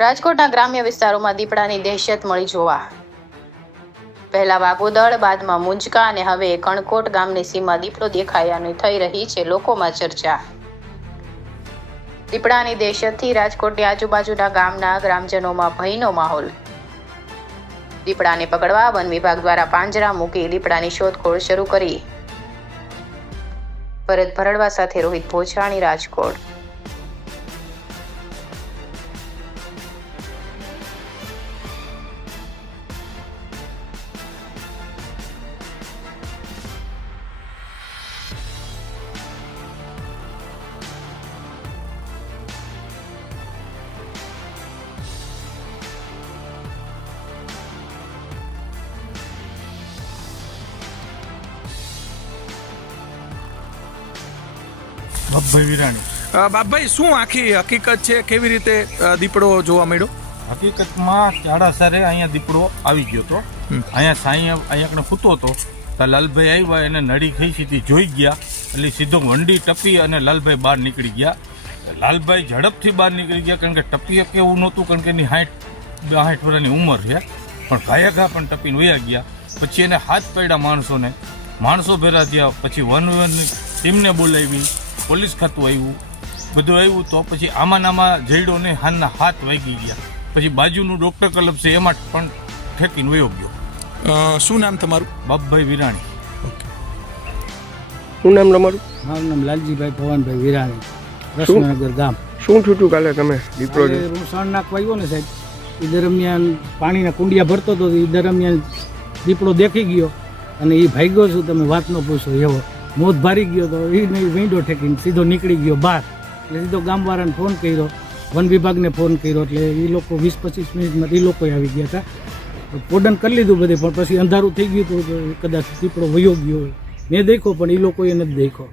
રાજકોટના ગ્રામ્ય વિસ્તારોમાં દીપડાની દહેશત મળી જોવા. પહેલા વાગોદળ, બાદમાં મુંજકા અને હવે કણકોટ ગામની સીમા દીપડો દેખાયાની થઈ રહી છે લોકોમાં ચર્ચા. દીપડાની દહેશતથી રાજકોટની આજુબાજુના ગામના ગ્રામજનોમાં ભયનો માહોલ. દીપડાને પકડવા વન વિભાગ દ્વારા પાંજરા મૂકી દીપડાની શોધખોળ શરૂ કરી. ભરત ભરડવા સાથે રોહિત ભોજાણી, રાજકોટ. બાપભાઈ વિરાણી. બાપભાઈ, શું આખી હકીકત છે? કેવી રીતે દીપડો જોવા મળ્યો? હકીકતમાં ચાડાસરે અહીંયા દીપડો આવી ગયો હતો. અહીંયા સાંઈ અહીંયા ફૂતો હતો તો લાલભાઈ આવ્યા, એને નડી ખાઈ સીધી જોઈ ગયા એટલે સીધો વંડી ટપી અને લાલભાઈ બહાર નીકળી ગયા. લાલભાઈ ઝડપથી બહાર નીકળી ગયા કારણ કે ટપીએ કેવું નહોતું, કારણ કે એની 60 વર્ષની ઉંમર છે, પણ ઘાયા પણ ટપીને વયા ગયા. પછી એને હાથ પડ્યા માણસો ભેરા થયા. પછી વનની ટીમને બોલાવી, પોલીસ ખાતું આવ્યું, બધું આવ્યું. તો પછી આમાં જઈડો ને હાથના હાથ વાગી ગયા. પછી બાજુનું ડૉક્ટર ક્લબ છે એમાં પણ ઠેકીને વયો ગયો. શું નામ તમારું? બાપભાઈ વિરાણી. શું નામ તમારું? મારું નામ લાલજીભાઈ ભવાનભાઈ વિરાણી, કૃષ્ણનગર ગામ. શું થયું કાલે તમે દીપડો હું સણ નાખવા આવ્યો ને સાહેબ, એ દરમિયાન પાણીના કુંડિયા ભરતો હતો. એ દરમિયાન દીપડો દેખી ગયો અને એ ભાગ્યો છું, તમે વાત ન પૂછો એવો. મોત ભારી ગયો તો એ વિન્ડો ઠેકીને સીધો નીકળી ગયો બહાર. એટલે સીધો ગામવાળાને ફોન કર્યો, વન વિભાગને ફોન કર્યો. એટલે એ લોકો 20-25 મિનિટમાં એ લોકો આવી ગયા હતા. પોડન કરી લીધું બધે, પણ પછી અંધારું થઈ ગયું હતું. કદાચ દીપડો વયો ગયો હોય. મેં દેખ્યો પણ એ લોકોએ નથી દેખ્યો.